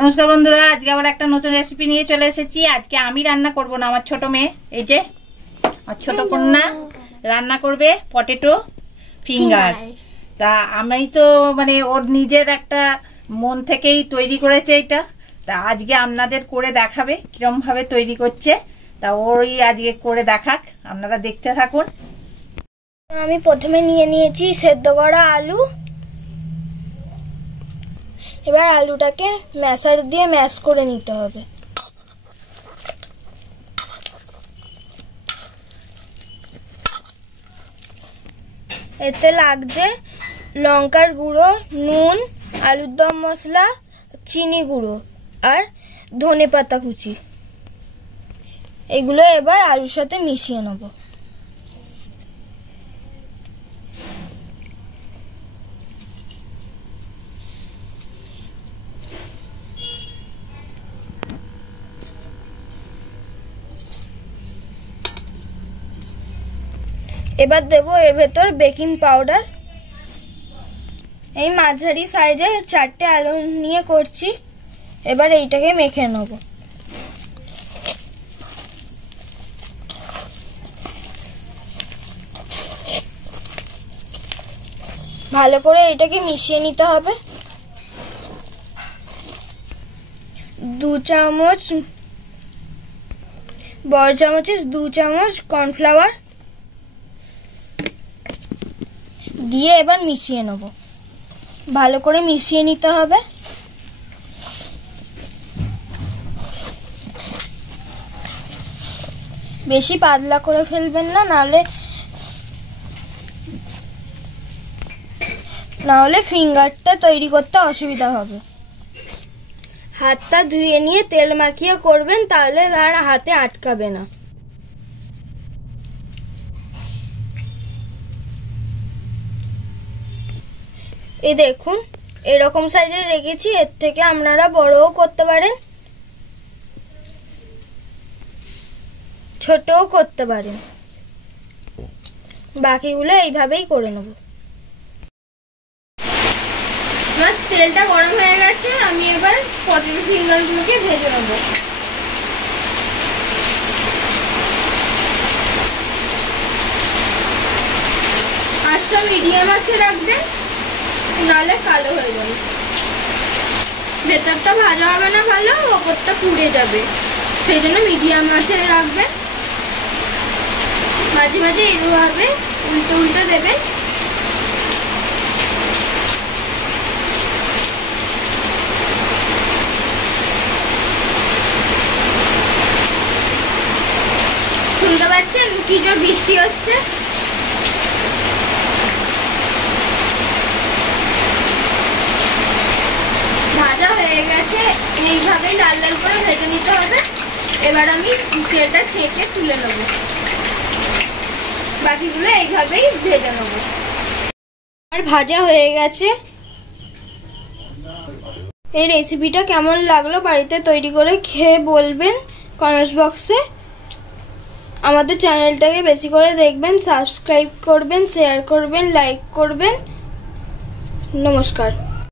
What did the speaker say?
নমস্কার বন্ধুরা, আজকে আবার একটা নতুন রেসিপি নিয়ে চলে এসেছি। আজকে আমি রান্না করব না, আমার ছোট মেয়ে, এই যে আমার ছোট কন্যা রান্না করবে পটেটো ফিঙ্গার। তা আমি তো মানে ওর নিজের একটা মন থেকেই তৈরি করেছে এটা। তা আজকে আপনাদের করে দেখাবে কিরম ভাবে তৈরি করছে। তা ওই আজকে করে দেখাক, আপনারা দেখতে থাকুন। আমি প্রথমে নিয়ে নিয়েছি সেদ্ধ করা আলু। এবার আলুটাকে ম্যাশার দিয়ে ম্যাশ করে নিতে হবে। এতে লাগছে লঙ্কার গুঁড়ো, নুন, আলুর দম মশলা, চিনি গুঁড়ো আর ধনেপাতা কুচি। এগুলো এবার আলুর সাথে মিশিয়ে নেব। এবার দেব এর ভেতর বেকিং পাউডার। এই মাঝারি সাইজের 4টে আলু নিয়ে করছি। এবার এইটাকে মেখে নেব। ভালো করে এটাকে মিশিয়ে নিতে হবে। 2 চামচ বড় চামচে 2 চামচ কর্নফ্লাওয়ার দিয়ে এবার মিশিয়ে নেব। ভালো করে মিশিয়ে নিতে হবে। বেশি পাতলা করে ফেলবেন না, নাহলে ফিঙ্গারটা তৈরি করতে অসুবিধা হবে। হাতটা ধুয়ে নিয়ে তেল মাখিয়ে করবেন, তাহলে আর হাতে আটকাবে না। এই দেখুন, এরকম সাইজের রেখেছি। এর থেকে আপনারা বড়ও করতে পারেন, ছোটও করতে পারেন। বাকিগুলো এইভাবেই করে নেব। আমার তেলটা গরম হয়ে গেছে, আমি এবার পটেটো ফিঙ্গারগুলোকে ভেজে নেব। আঁচটা মিডিয়াম আছে রাখবেন, নাহলে কালো হয়ে যাবে। ভেতরটা ভাজা হবে না ভালো, ওপরটা পুড়ে যাবে। সেই জন্য মিডিয়াম আছে রাখবেন। মাঝে মাঝে এইভাবে উল্টে উল্টে দেবেন। শুনতে পাচ্ছেন কি জোর বৃষ্টি হচ্ছে? ভাজা হয়ে গেছে, এইভাবেই লাল লাল করে ভেজে নিতে হবে। এবার আমি তেলটা ছেঁকে তুলে নেব। বাকিগুলো এইভাবেই ভেজে নেব। আর ভাজা হয়ে গেছে। এই রেসিপিটা কেমন লাগলো বাড়িতে তৈরি করে খেয়ে বলবেন কমেন্টস বক্সে। আমাদের চ্যানেলটাকে বেশি করে দেখবেন, সাবস্ক্রাইব করবেন, শেয়ার করবেন, লাইক করবেন। নমস্কার।